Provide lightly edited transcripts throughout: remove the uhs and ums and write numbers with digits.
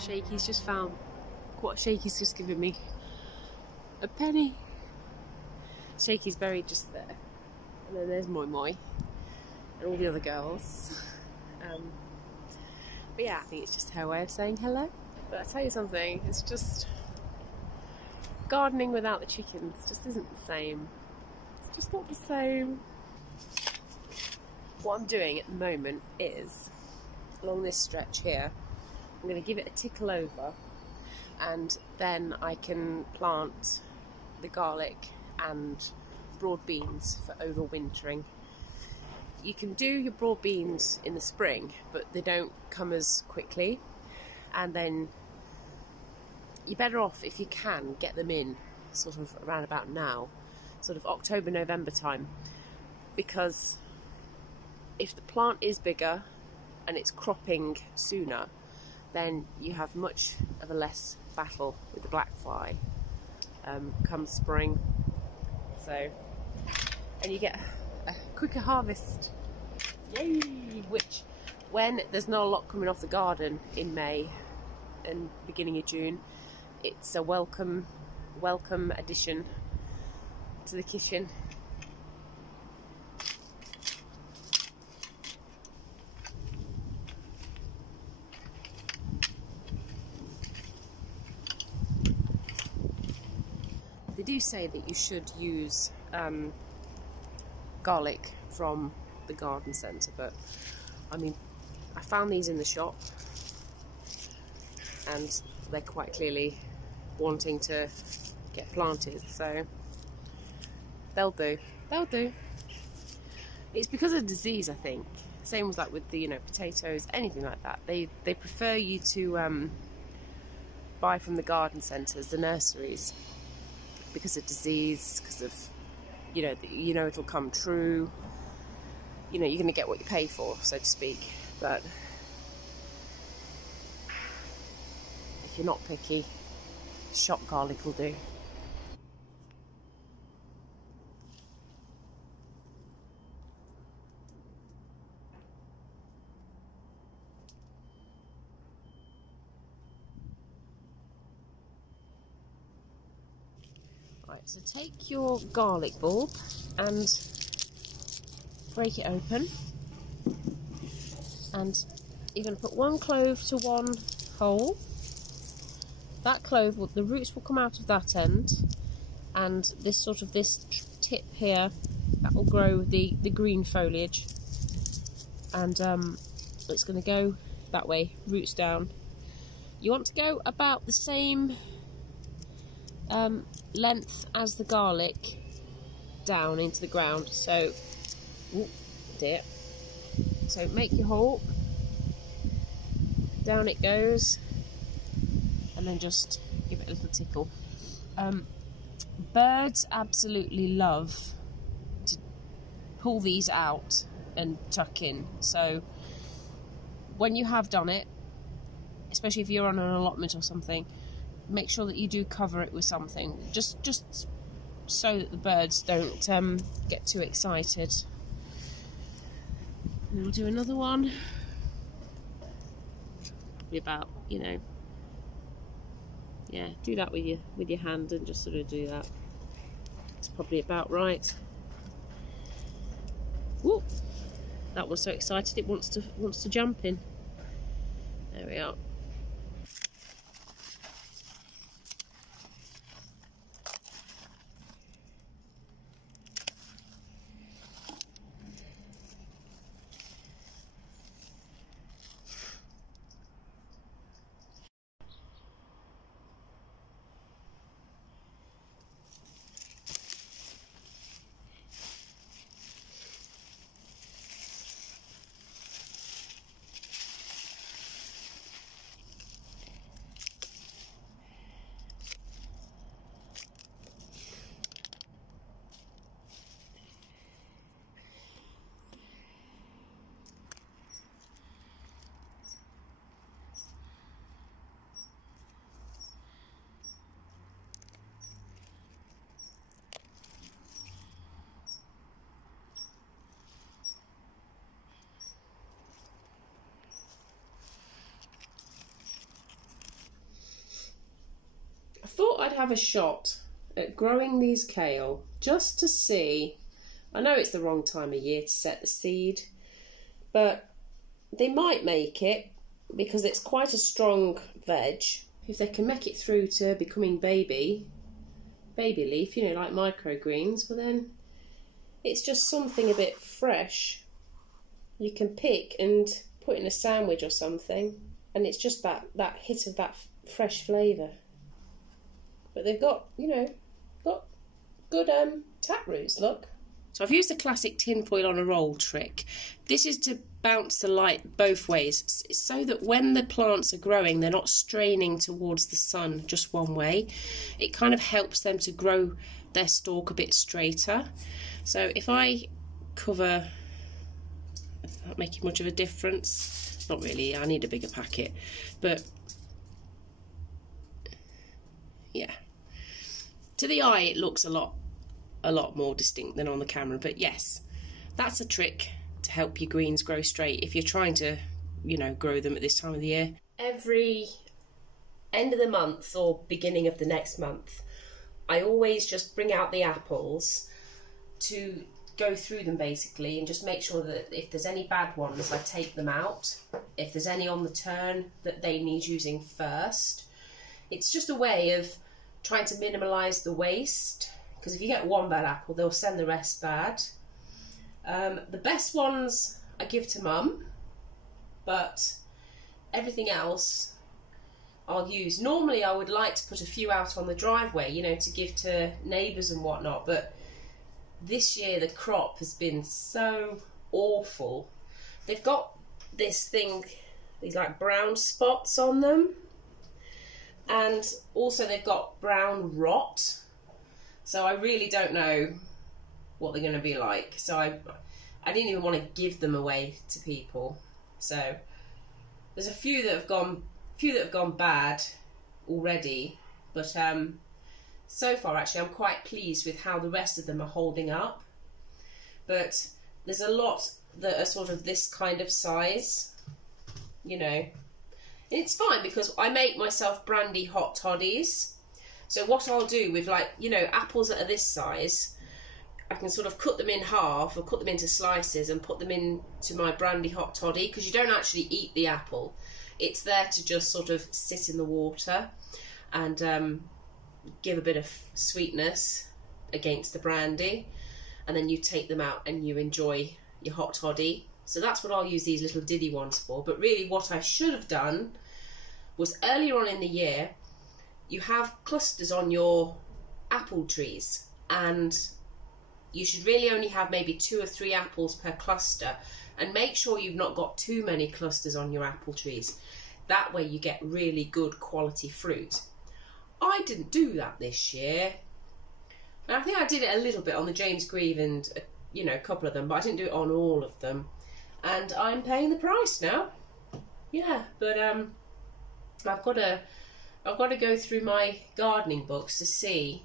Shakey's just found what Shakey's just given me. A penny. Shakey's buried just there. And then there's Moi Moi and all the other girls. But yeah, I think it's just her way of saying hello. But I'll tell you something, it's just gardening without the chickens just isn't the same. It's just not the same. What I'm doing at the moment is, along this stretch here, I'm going to give it a tickle over, and then I can plant the garlic and broad beans for overwintering. You can do your broad beans in the spring, but they don't come as quickly, and then you're better off, if you can, get them in sort of around about now, sort of October, November time, because if the plant is bigger and it's cropping sooner, then you have much of a less battle with the black fly come spring. So, and you get a quicker harvest. Yay! Which, when there's not a lot coming off the garden in May and beginning of June, it's a welcome addition to the kitchen. They do say that you should use garlic from the garden centre, but I mean, I found these in the shop and they're quite clearly wanting to get planted, so they'll do. It's because of disease, I think. Same as like with the potatoes, anything like that. They prefer you to buy from the garden centres, the nurseries, because of disease, because of it'll come true. You're going to get what you pay for, so to speak. But if you're not picky, shop garlic will do. Right, so take your garlic bulb and break it open, and you're going to put one clove to one hole. That clove, the roots will come out of that end, and this tip here, that will grow the green foliage, and it's going to go that way, roots down. You want to go about the same length as the garlic down into the ground. So, so make your hole, down it goes, and then just give it a little tickle. Birds absolutely love to pull these out and tuck in, so when you have done it, especially if you're on an allotment or something, make sure that you do cover it with something, just so that the birds don't get too excited. And we'll do another one. Probably about, yeah, do that with your hand and just sort of do that. It's probably about right. Whoop! That one's so excited it wants to jump in. There we are. thought I'd have a shot at growing these kale just to see. I know it's the wrong time of year to set the seed, but they might make it because it's quite a strong veg. If they can make it through to becoming baby leaf, you know, like microgreens, well then it's just something a bit fresh you can pick and put in a sandwich or something, and it's just that hit of that fresh flavour. But they've got, you know, got good tap roots, look. So I've used the classic tinfoil on a roll trick. This is to bounce the light both ways, so that when the plants are growing, they're not straining towards the sun just one way. It kind of helps them to grow their stalk a bit straighter. So if I cover, it's not making much of a difference. Not really, I need a bigger packet. But yeah, to the eye it looks a lot more distinct than on the camera, but yes, that's a trick to help your greens grow straight if you're trying to, you know, grow them at this time of the year. Every end of the month or beginning of the next month, I always just bring out the apples to go through them basically and just make sure that if there's any bad ones, I take them out. If there's any on the turn that they need using first. It's just a way of trying to minimise the waste, because if you get one bad apple, they'll send the rest bad. The best ones I give to Mum, but everything else I'll use. Normally I would like to put a few out on the driveway, you know, to give to neighbours and whatnot, but this year the crop has been so awful. They've got this thing, these like brown spots on them, and also they've got brown rot. So I really don't know what they're going to be like. So I didn't even want to give them away to people. So there's a few that have gone bad already, but so far actually I'm quite pleased with how the rest of them are holding up. But there's a lot that are sort of this kind of size, you know. It's fine because I make myself brandy hot toddies. So what I'll do with, like, you know, apples that are this size, I can sort of cut them in half or cut them into slices and put them into my brandy hot toddy, because you don't actually eat the apple. It's there to just sort of sit in the water and give a bit of sweetness against the brandy, and then you take them out and you enjoy your hot toddy. So that's what I'll use these little diddy ones for. But really what I should have done was, earlier on in the year, you have clusters on your apple trees, and you should really only have maybe 2 or 3 apples per cluster, and make sure you've not got too many clusters on your apple trees. That way you get really good quality fruit. I didn't do that this year. And I think I did it a little bit on the James Grieve and, you know, a couple of them, but I didn't do it on all of them. And I'm paying the price now. Yeah, but I've got to go through my gardening books to see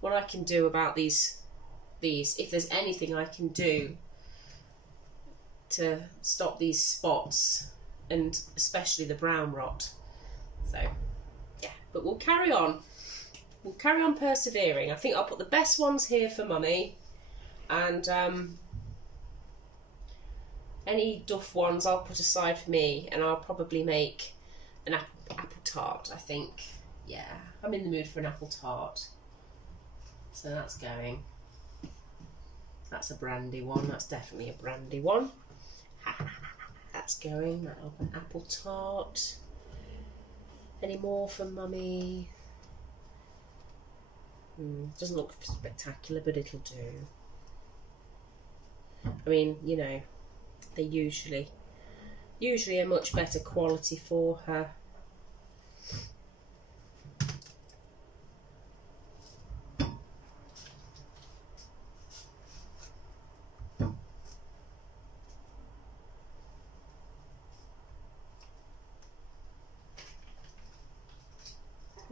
what I can do about these, if there's anything I can do to stop these spots, and especially the brown rot. So yeah, but we'll carry on. We'll carry on persevering. I think I'll put the best ones here for Mummy, and any duff ones I'll put aside for me, and I'll probably make an apple tart, I think. Yeah, I'm in the mood for an apple tart. So that's going. That's a brandy one. That's definitely a brandy one. That's going. That'll be an apple tart. Any more from Mummy? Doesn't look spectacular, but it'll do. I mean, you know, they usually are much better quality for her.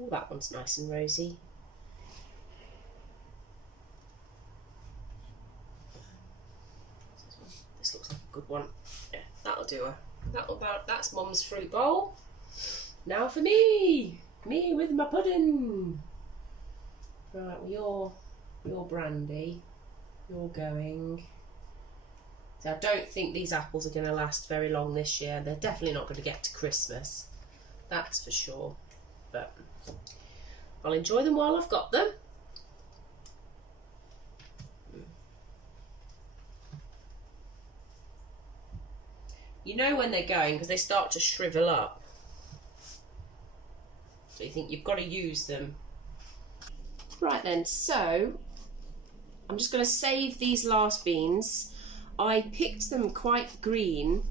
Oh, that one's nice and rosy. This looks like a good one. Yeah, that'll do her. That's Mum's fruit bowl. Now for me with my pudding. Right, well you're brandy. You're going. So I don't think these apples are going to last very long this year. They're definitely not going to get to Christmas. That's for sure. But I'll enjoy them while I've got them. You know when they're going because they start to shrivel up. So you think you've got to use them. Right then, so I'm just going to save these last beans. I picked them quite green,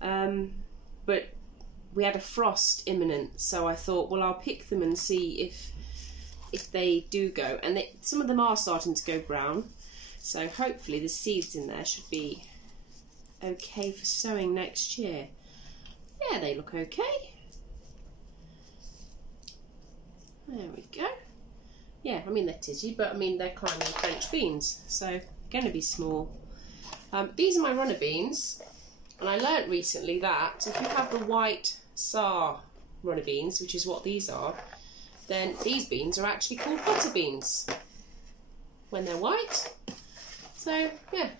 but we had a frost imminent, so I thought, well, I'll pick them and see if they do go. And some of them are starting to go brown, so hopefully the seeds in there should be okay for sowing next year. Yeah, they look okay. There we go. Yeah, I mean they're titty, but I mean they're kind of French beans, so going to be small. These are my runner beans, and I learnt recently that if you have the white Saar runner beans, which is what these are, then these beans are actually called butter beans when they're white. So yeah.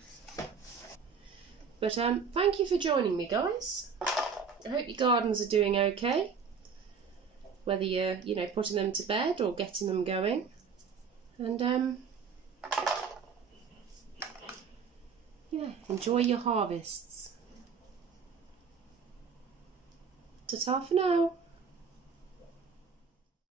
But thank you for joining me, guys. I hope your gardens are doing okay, whether you're, you know, putting them to bed or getting them going. And yeah, enjoy your harvests. Ta-ta for now.